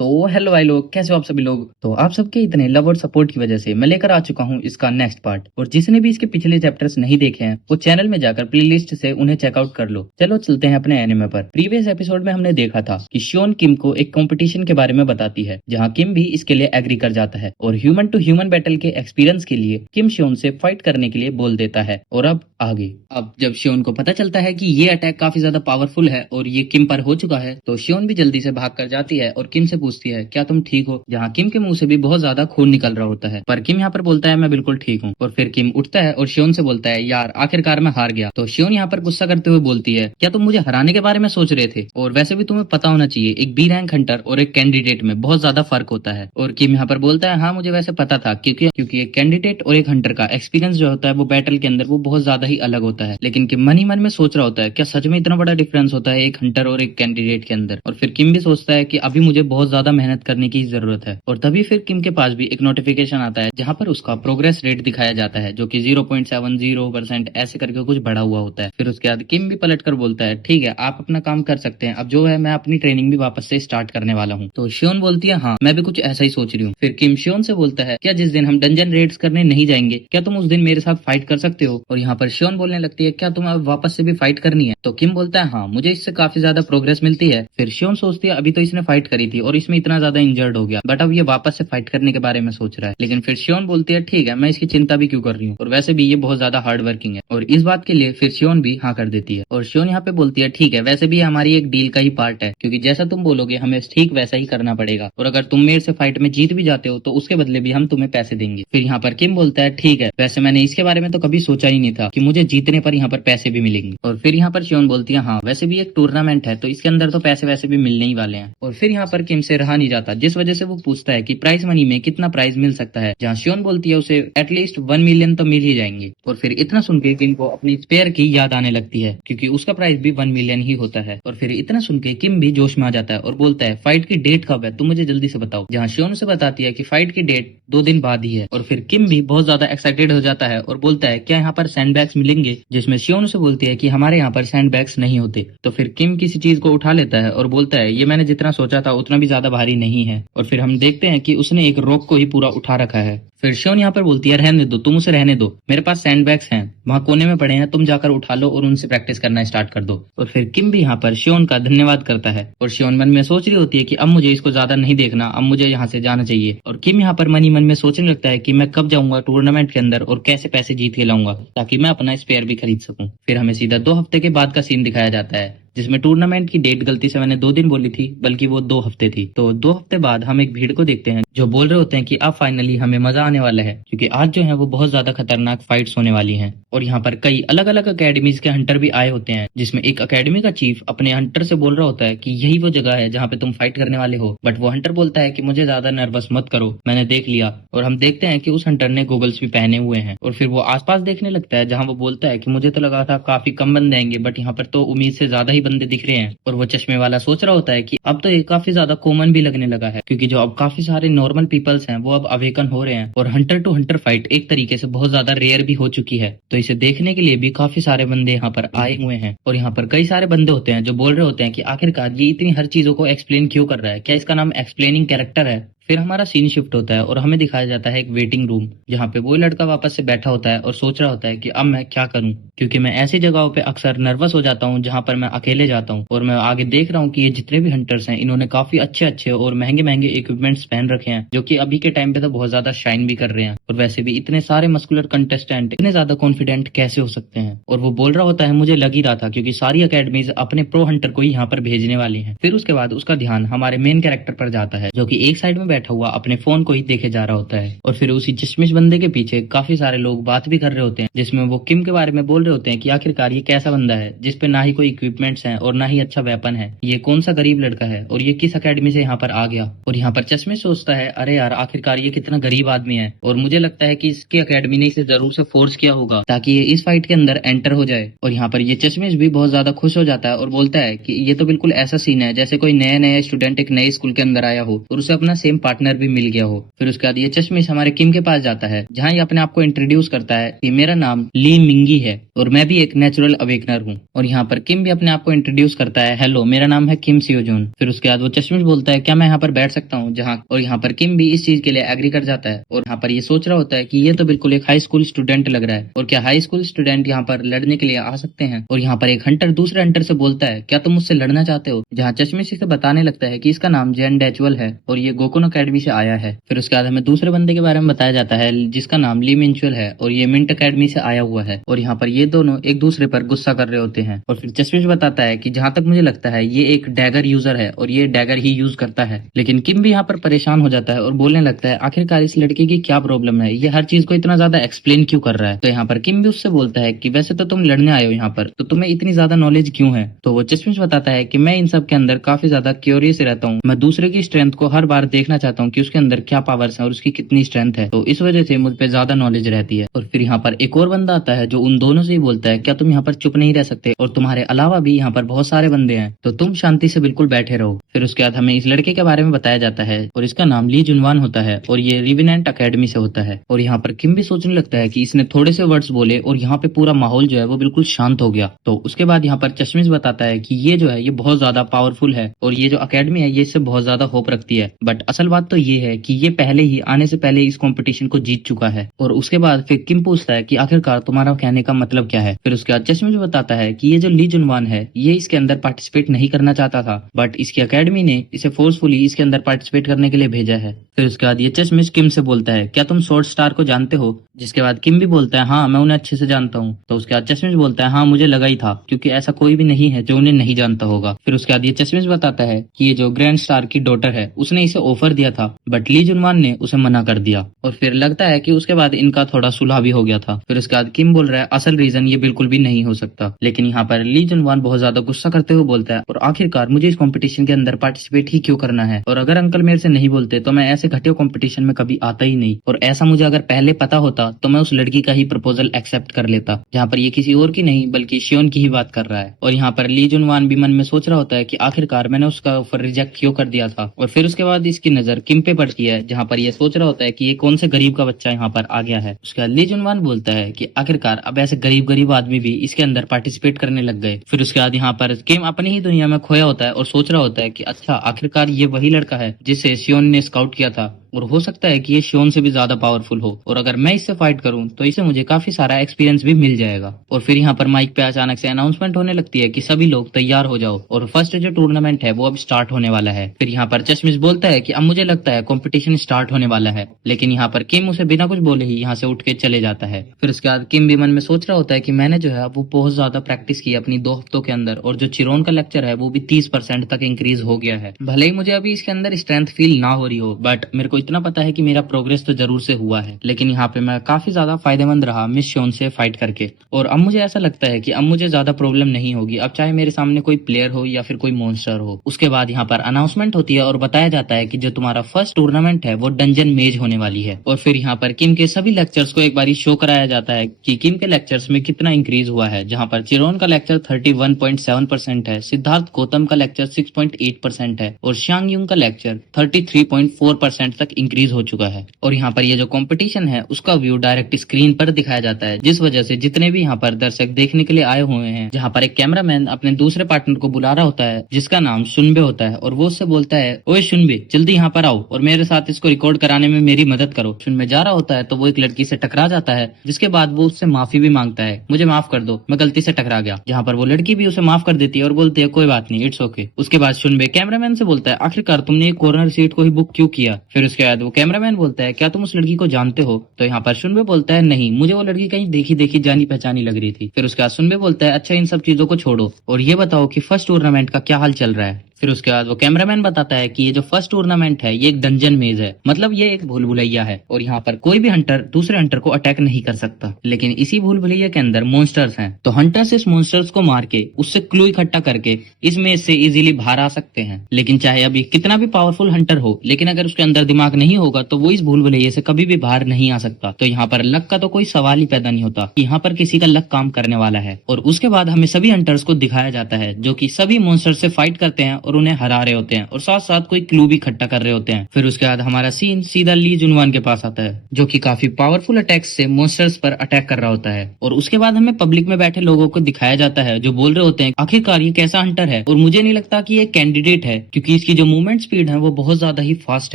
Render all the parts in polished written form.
Hello भाई लोग, कैसे हो आप सभी लोग। तो आप सबके इतने लव और सपोर्ट की वजह से मैं लेकर आ चुका हूँ इसका नेक्स्ट पार्ट। और जिसने भी इसके पिछले चैप्टर्स नहीं देखे हैं वो चैनल में जाकर प्लेलिस्ट से उन्हें चेकआउट कर लो। चलो चलते हैं अपने एनिमे पर। प्रीवियस एपिसोड में हमने देखा था कि शियोन किम को एक कंपटीशन के बारे में बताती है, जहाँ किम भी इसके लिए एग्री कर जाता है और ह्यूमन टू ह्यूमन बैटल के एक्सपीरियंस के लिए किम शियोन से फाइट करने के लिए बोल देता है। और अब आगे, अब जब शियोन को पता चलता है कि ये अटैक काफी ज्यादा पावरफुल है और ये किम पर हो चुका है, तो शियोन भी जल्दी से भाग कर जाती है और किम से पूछती है क्या तुम ठीक हो, जहाँ किम के मुंह से भी बहुत ज्यादा खून निकल रहा होता है। पर किम यहाँ पर बोलता है मैं बिल्कुल ठीक हूँ। और फिर किम उठता है और शियोन से बोलता है यार आखिरकार मैं हार गया। तो शियोन यहाँ पर गुस्सा करते हुए बोलती है क्या तुम मुझे हराने के बारे में सोच रहे थे, और वैसे भी तुम्हें पता होना चाहिए एक बी रैंक हंटर और एक कैंडिडेट में बहुत ज्यादा फर्क होता है। और किम यहाँ पर बोलता है हाँ मुझे वैसे पता था, क्योंकि एक कैंडिडेट और एक हंटर का एक्सपीरियंस जो होता है वो बैटल के अंदर वो बहुत ज्यादा ही अलग होता है। लेकिन किम मन ही मन में सोच रहा होता है क्या सच में इतना बड़ा डिफरेंस होता है एक हंटर और एक कैंडिडेट के अंदर। और फिर किम भी सोचता है कि अभी मुझे बहुत ज्यादा मेहनत करने की जरूरत है। और तभी फिर किम के पास भी एक नोटिफिकेशन आता है जहाँ पर उसका प्रोग्रेस रेट दिखाया जाता है, जो कि 0.70% ऐसे करके कुछ बढ़ा हुआ होता है। फिर उसके बाद किम भी पलट कर बोलता है ठीक है आप अपना काम कर सकते हैं, अब जो है मैं अपनी ट्रेनिंग भी वापस से स्टार्ट करने वाला हूँ। तो शियोन बोलती है हाँ मैं भी कुछ ऐसा ही सोच रही हूँ। फिर किम शियोन से बोलता है क्या जिस दिन हम डंजन रेड्स करने नहीं जाएंगे क्या तुम उस दिन मेरे साथ फाइट कर सकते हो। और यहाँ पर शियोन बोलने लगती है क्या तुम्हें अब वापस से भी फाइट करनी है। तो किम बोलता है हाँ मुझे इससे काफी ज्यादा प्रोग्रेस मिलती है। फिर शियोन सोचती है अभी तो इसने फाइट करी थी और इसमें इतना ज्यादा इंजर्ड हो गया, बट अब ये वापस से फाइट करने के बारे में सोच रहा है। लेकिन फिर शियोन बोलती है ठीक है मैं इसकी चिंता भी क्यों कर रही हूँ, और वैसे भी ये बहुत ज्यादा हार्ड वर्किंग है। और इस बात के लिए फिर शियोन भी हाँ कर देती है। और शियोन यहाँ पे बोलती है ठीक है वैसे भी हमारी एक डील का ही पार्ट है, क्योंकि जैसा तुम बोलोगे हमें ठीक वैसा ही करना पड़ेगा, और अगर तुम मेरे से फाइट में जीत भी जाते हो तो उसके बदले भी हम तुम्हें पैसे देंगे। फिर यहाँ पर किम बोलता है ठीक है वैसे मैंने इसके बारे में तो कभी सोचा ही नहीं था कि मुझे जीतने पर यहाँ पर पैसे भी मिलेंगे। और फिर यहाँ पर शियोन बोलती है हाँ वैसे भी एक टूर्नामेंट है तो इसके अंदर तो पैसे वैसे भी मिलने ही वाले हैं। और फिर यहाँ पर किम से रहा नहीं जाता, जिस वजह से वो पूछता है कि प्राइज मनी में कितना प्राइज मिल सकता है, जहाँ शियोन बोलती है उसे एटलीस्ट 1 मिलियन तो मिल ही जाएंगे। और फिर इतना सुन के किम को अपनी स्पेयर की याद आने लगती है, क्योंकि उसका प्राइस भी 1 मिलियन ही होता है। और फिर इतना सुन के किम भी जोश में आ जाता है और बोलता है फाइट की डेट कब है तुम मुझे जल्दी से बताओ, जहाँ शियोन से बताती है कि फाइट की डेट 2 दिन बाद ही है। और फिर किम भी बहुत ज्यादा एक्साइटेड हो जाता है और बोलता है क्या यहाँ पर सैंडबैग्स मिलेंगे, जिसमें शियोन से बोलती है कि हमारे यहाँ पर सैंडबैग्स नहीं होते। तो फिर किम किसी चीज को उठा लेता है और बोलता है ये मैंने जितना सोचा था उतना भी ज्यादा भारी नहीं है। और फिर हम देखते हैं कि उसने एक रॉक को ही पूरा उठा रखा है। फिर शियोन यहाँ पर बोलती है रहने दो, तुम उसे रहने दो, मेरे पास सैंडबैग्स हैं वहाँ कोने में पड़े हैं, तुम जाकर उठा लो और उनसे प्रैक्टिस करना स्टार्ट कर दो। और फिर किम भी यहाँ पर शियोन का धन्यवाद करता है। और शियोन मन में सोच रही होती है कि अब मुझे इसको ज्यादा नहीं देखना, अब मुझे यहाँ से जाना चाहिए। और किम यहाँ पर मन में सोचने लगता है कि मैं कब जाऊंगा टूर्नामेंट के अंदर और कैसे पैसे जीत के लाऊंगा ताकि मैं अपना स्पेयर भी खरीद सकूं। फिर हमें सीधा 2 हफ्ते के बाद का सीन दिखाया जाता है, जिसमें टूर्नामेंट की डेट गलती से मैंने 2 दिन बोली थी, बल्कि वो 2 हफ्ते थी। तो 2 हफ्ते बाद हम एक भीड़ को देखते हैं जो बोल रहे होते हैं कि अब फाइनली हमें मजा आने वाला है, क्योंकि आज जो है वो बहुत ज्यादा खतरनाक फाइट्स होने वाली हैं। और यहाँ पर कई अलग अलग अकेडमीज के हंटर भी आए होते हैं, जिसमें एक अकेडमी का चीफ अपने हंटर से बोल रहा होता है कि यही वो जगह है जहाँ पे तुम फाइट करने वाले हो। बट वो हंटर बोलता है कि मुझे ज्यादा नर्वस मत करो, मैंने देख लिया। और हम देखते हैं कि उस हंटर ने गॉगल्स भी पहने हुए हैं। और फिर वो आसपास देखने लगता है, जहाँ वो बोलता है कि मुझे तो लगा था काफी कम बंदे आएंगे, बट यहाँ पर तो उम्मीद से ज्यादा ही बंदे दिख रहे हैं। और वो चश्मे वाला सोच रहा होता है कि अब तो ये काफी ज्यादा कॉमन भी लगने लगा है, क्योंकि जो अब काफी सारे नॉर्मल पीपल्स हैं वो अब अवेकन हो रहे हैं, और हंटर टू हंटर फाइट एक तरीके से बहुत ज्यादा रेयर भी हो चुकी है। तो इसे देखने के लिए भी काफी सारे बंदे यहाँ पर आए हुए हैं। और यहाँ पर कई सारे बंदे होते हैं जो बोल रहे होते हैं कि आखिरकार ये इतनी हर चीजों को एक्सप्लेन क्यों कर रहा है, क्या इसका नाम एक्सप्लेनिंग कैरेक्टर है। फिर हमारा सीन शिफ्ट होता है और हमें दिखाया जाता है एक वेटिंग रूम, जहाँ पे वो लड़का वापस से बैठा होता है और सोच रहा होता है कि अब मैं क्या करूं, क्योंकि मैं ऐसी जगहों पे अक्सर नर्वस हो जाता हूं जहाँ पर मैं अकेले जाता हूं। और मैं आगे देख रहा हूँ कि ये जितने भी हंटर्स हैं इन्होंने काफी अच्छे अच्छे और महंगे महंगे इक्विपमेंट्स पहन रखे हैं, जो कि अभी के टाइम पे तो बहुत ज्यादा शाइन भी कर रहे हैं। और वैसे भी इतने सारे मस्कुलर कंटेस्टेंट इतने ज्यादा कॉन्फिडेंट कैसे हो सकते हैं। और वो बोल रहा होता है मुझे लग ही रहा था, क्योंकि सारी अकेडमीज अपने प्रो हंटर को ही यहाँ पर भेजने वाली है। फिर उसके बाद उसका ध्यान हमारे मेन कैरेक्टर पर जाता है, जो कि एक साइड में बैठा हुआ अपने फोन को ही देखे जा रहा होता है। और फिर उसी चश्मिश बंदे के पीछे काफी सारे लोग बात भी कर रहे होते हैं, जिसमें वो किम के बारे में बोल रहे होते हैं कि आखिरकार ये कैसा बंदा है जिसपे ना ही कोई इक्विपमेंट्स हैं और ना ही अच्छा वेपन है, ये कौन सा गरीब लड़का है और ये किस अकेडमी से यहाँ पर आ गया। और यहाँ पर चश्मिश सोचता है अरे यार आखिरकार ये कितना गरीब आदमी है, और मुझे लगता है कि इसकी अकेडमी ने इसे जरूर से फोर्स किया होगा ताकि ये इस फाइट के अंदर एंटर हो जाए। और यहाँ पर ये चश्मिश भी बहुत ज्यादा खुश हो जाता है और बोलता है कि ये तो बिल्कुल ऐसा सीन है जैसे कोई नया नया स्टूडेंट एक नए स्कूल के अंदर आया हो और उसे अपना सेम पार्टनर भी मिल गया हो। फिर उसके बाद ये चश्मिश हमारे किम के पास जाता है, जहाँ ये अपने आप को इंट्रोड्यूस करता है कि मेरा नाम ली मिंगी है और मैं भी एक नेचुरल अवेकनर हूँ। और यहाँ पर किम भी अपने आप को इंट्रोड्यूस करता है, हेलो मेरा नाम है किम सियोजून। फिर उसके बाद वो चश्मिश बोलता है क्या मैं यहाँ पर बैठ सकता हूँ, जहाँ और यहाँ पर किम भी इस चीज के लिए एग्री कर जाता है। और यहाँ पर ये सोच रहा होता है कि ये तो बिल्कुल एक हाई स्कूल स्टूडेंट लग रहा है, और क्या हाई स्कूल स्टूडेंट यहाँ पर लड़ने के लिए आ सकते हैं। और यहाँ पर एक हंटर दूसरे हंटर से बोलता है क्या तुम मुझसे लड़ना चाहते हो, जहाँ चश्मिश इसे बताने लगता है कि इसका नाम जैन डैचुअल है और ये गोकुन अकेडमी से आया है। फिर उसके बाद हमें दूसरे बंदे के बारे में बताया जाता है जिसका नाम ली मिंचुअल है और ये मिंट अकेडमी से आया हुआ है। और यहाँ पर ये दोनों एक दूसरे पर गुस्सा कर रहे होते हैं। और फिर चश्मिश बताता है कि जहाँ तक मुझे लगता है ये एक डैगर यूजर है और ये डैगर ही यूज करता है। लेकिन किम भी यहाँ पर परेशान हो जाता है और बोलने लगता है आखिरकार इस लड़के की क्या प्रॉब्लम है, ये हर चीज को इतना ज्यादा एक्सप्लेन क्यों कर रहा है। तो यहाँ पर किम भी उससे बोलता है कि वैसे तो तुम लड़ने आए हो यहाँ पर, तो तुम्हें इतनी ज्यादा नॉलेज क्यों है। तो वो चश्मिश बताता है कि मैं इन सब के अंदर काफी ज्यादा क्यूरियस रहता हूँ, मैं दूसरे की स्ट्रेंथ को हर बार देखना चाहता हूँ कि उसके अंदर क्या पावर्स है और उसकी कितनी स्ट्रेंथ है, तो इस वजह से मुझ पे ज्यादा नॉलेज रहती है। और फिर यहाँ पर एक और बंदा आता है जो उन दोनों से ही बोलता है क्या तुम यहाँ पर चुप नहीं रह सकते, और तुम्हारे अलावा भी यहाँ पर बहुत सारे बंदे हैं, तो तुम शांति से बिल्कुल बैठे रहो। फिर उसके बाद हमें इस लड़के के बारे में बताया जाता है और इसका नाम ली जुनवान होता है और ये रिविनेंट अकेडमी से होता है। और यहाँ पर किम भी सोचने लगता है कि इसने थोड़े से वर्ड्स बोले और यहाँ पे पूरा माहौल जो है वो बिल्कुल शांत हो गया। तो उसके बाद यहाँ पर चश्मिश बताता है कि ये जो है ये बहुत ज्यादा पावरफुल है और ये जो अकेडमी है ये इससे बहुत ज्यादा होप रखती है, बट असल बात तो ये है कि ये पहले ही आने से पहले इस कंपटीशन को जीत चुका है। और उसके बाद फिर किम पूछता है कि आखिरकार तुम्हारा कहने का मतलब क्या है। फिर उसके बाद चश्मिश बताता है कि ये जो ली जुनवान है ये इसके अंदर पार्टिसिपेट नहीं करना चाहता था, बट इसकी अकेडमी ने इसे फोर्सफुली इसके अंदर पार्टिसिपेट करने के लिए भेजा है। फिर उसके बाद ये चश्मिश किम से बोलता है क्या तुम शॉर्ट स्टार को जानते हो, जिसके बाद किम भी बोलता है हाँ मैं उन्हें अच्छे से जानता हूँ। तो उसके बाद चश्मिश बोलता है हाँ मुझे लगा ही था, क्योंकि ऐसा कोई भी नहीं है जो उन्हें नहीं जानता होगा। फिर उसके बाद ये चश्मिश बताता है कि ये जो ग्रैंड स्टार की डॉटर है उसने इसे ऑफर दिया था, बट ली जुनवान ने उसे मना कर दिया। और फिर लगता है कि उसके बाद इनका थोड़ा सुलह भी हो गया था। फिर उसके बाद किम बोल रहा है असल रीजन ये बिल्कुल भी नहीं हो सकता, लेकिन यहाँ पर ली जुनवान बहुत ज्यादा गुस्सा करते हुए बोलता है और आखिरकार मुझे इस कंपटीशन के अंदर पार्टिसिपेट ही क्यों करना है, और अगर अंकल मेरे से नहीं बोलते तो मैं ऐसे घटिया कंपटीशन में कभी आता ही नहीं, और ऐसा मुझे अगर पहले पता होता तो मैं उस लड़की का ही प्रपोजल एक्सेप्ट कर लेता, जहाँ पर ये किसी और की नहीं बल्कि शियोन की ही बात कर रहा है। और यहाँ पर ली जुनवान भी मन में सोच रहा होता है कि आखिरकार मैंने उसका ऑफर रिजेक्ट क्यों कर दिया था। और फिर उसके बाद इसकी नजर किम पे पड़ती है, जहाँ पर ये सोच रहा होता है कि ये कौन से गरीब का बच्चा यहाँ पर आ गया है। उसके बाद ली जुनवान बोलता है कि आखिरकार अब ऐसे गरीब गरीब आदमी भी इसके अंदर पार्टिसिपेट करने लग गए। फिर उसके बाद यहाँ पर किम अपनी ही दुनिया में खोया होता है और सोच रहा होता है कि अच्छा आखिरकार ये वही लड़का है जिसे शियोन ने स्काउट किया था, और हो सकता है कि ये शियोन से भी ज्यादा पावरफुल हो, और अगर मैं इससे फाइट करूं तो इसे मुझे काफी सारा एक्सपीरियंस भी मिल जाएगा। और फिर यहाँ पर माइक पे अचानक से अनाउंसमेंट होने लगती है कि सभी लोग तैयार हो जाओ और फर्स्ट जो टूर्नामेंट है वो अब स्टार्ट होने वाला है। फिर यहाँ पर चश्मिश बोलता है कि अब मुझे लगता है कंपटीशन स्टार्ट होने वाला है, लेकिन यहाँ पर किम उसे बिना कुछ बोले ही यहाँ से उठ के चले जाता है। फिर उसके बाद किम भी मन में सोच रहा होता है कि मैंने जो है वो बहुत ज्यादा प्रैक्टिस की अपनी 2 हफ्तों के अंदर, और जो चिरोन का लेक्चर है वो भी 30% तक इंक्रीज हो गया है। भले ही मुझे अभी इसके अंदर स्ट्रेंथ फील ना हो रही हो, बट मेरे को इतना पता है कि मेरा प्रोग्रेस तो जरूर से हुआ है। लेकिन यहाँ पे मैं काफी ज्यादा फायदेमंद रहा मिस शियोन से फाइट करके, और अब मुझे ऐसा लगता है कि अब मुझे ज्यादा प्रॉब्लम नहीं होगी, अब चाहे मेरे सामने कोई प्लेयर हो या फिर कोई मॉन्स्टर हो। उसके बाद यहाँ पर अनाउंसमेंट होती है और बताया जाता है कि जो तुम्हारा फर्स्ट टूर्नामेंट है वो डंजन मेज होने वाली है। और फिर यहाँ पर किम के सभी लेक्चर्स को एक बार शो कराया जाता है कि किम के लेक्चर्स में कितना इंक्रीज हुआ है, जहाँ पर चिरोन का लेक्चर 31.7% है, सिद्धार्थ गौतम का लेक्चर 6.8% है, और शांग युंग का लेक्चर 33.4% तक इंक्रीज हो चुका है। और यहाँ पर ये जो कंपटीशन है उसका व्यू डायरेक्ट स्क्रीन पर दिखाया जाता है, जिस वजह से जितने भी यहाँ पर दर्शक देखने के लिए आए हुए हैं, जहाँ पर एक कैमरामैन अपने दूसरे पार्टनर को बुला रहा होता है जिसका नाम शुनबे होता है, और वो उससे बोलता है ओए शुनबे जल्दी यहाँ पर आओ और मेरे साथ इसको रिकॉर्ड कराने में मेरी मदद करो। शुनबे जा रहा होता है तो वो एक लड़की से टकरा जाता है, जिसके बाद वो उससे माफी भी मांगता है, मुझे माफ कर दो मैं गलती से टकरा गया, जहाँ पर वो लड़की भी उसे माफ कर देती है और बोलती है कोई बात नहीं इट्स ओके। उसके बाद शुनबे कैमरामैन से बोलता है आखिरकार तुमने कॉर्नर सीट को ही बुक क्यों किया। फिर उसके बाद वो कैमरामैन बोलता है क्या तुम उस लड़की को जानते हो। तो यहाँ पर शुनबे बोलता है नहीं, मुझे वो लड़की कहीं देखी देखी जानी पहचानी लग रही थी। फिर उसके बाद शुनबे बोलता है अच्छा इन सब चीजों को छोड़ो और ये बताओ कि फर्स्ट टूर्नामेंट का क्या हाल चल रहा है। फिर उसके बाद वो कैमरामैन बताता है कि ये जो फर्स्ट टूर्नामेंट है ये एक डंजन मेज है, मतलब ये एक भूल भुलैया है, और यहाँ पर कोई भी हंटर दूसरे हंटर को अटैक नहीं कर सकता, लेकिन इसी भूल भुलैया के अंदर मॉन्स्टर्स हैं, तो हंटर्स इस मॉन्स्टर्स को मार के उससे क्लू इकट्ठा करके इस मेज से इजीली बाहर आ सकते हैं। लेकिन चाहे अभी कितना भी पावरफुल हंटर हो, लेकिन अगर उसके अंदर दिमाग नहीं होगा तो वो इस भूल भुलैया से कभी भी बाहर नहीं आ सकता। तो यहाँ पर लक का तो कोई सवाल ही पैदा नहीं होता, यहाँ पर किसी का लक काम करने वाला है। और उसके बाद हमें सभी हंटर्स को दिखाया जाता है जो कि सभी मॉन्स्टर से फाइट करते हैं और उन्हें हरा रहे होते हैं और साथ साथ कोई क्लू भी इकट्ठा कर रहे होते हैं। फिर उसके बाद हमारा सीन सीधा ली जुनवान के पास आता है, जो कि काफी पावरफुल अटैक्स से मॉन्स्टर्स पर अटैक कर रहा होता है। और उसके बाद हमें पब्लिक में बैठे लोगों को दिखाया जाता है जो बोल रहे होते हैं आखिरकार ये कैसा हंटर है, और मुझे नहीं लगता कि ये कैंडिडेट है, क्योंकि इसकी जो मूवमेंट स्पीड है वो बहुत ज्यादा ही फास्ट